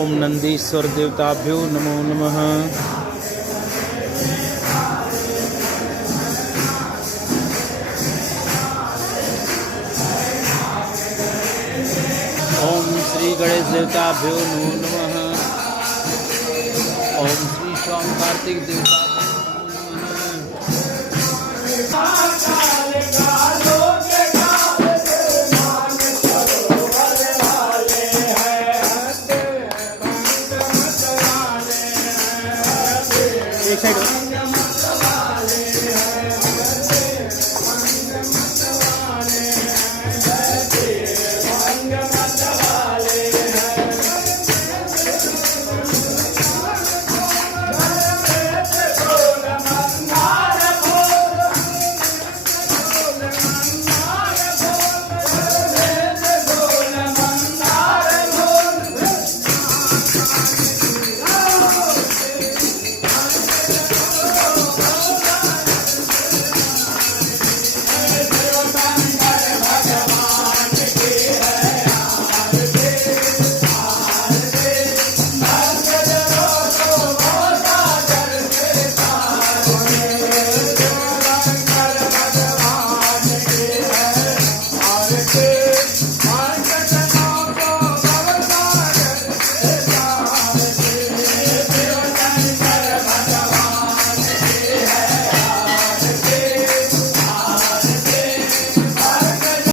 ओम नंदीश्वर देवताभ्यो नमो नमः। ओम श्री गणेश देवताभ्यो नमो नमः। ओम श्री स्वाम कार्तिक देवताभ्यो नमो नमः। एक साइड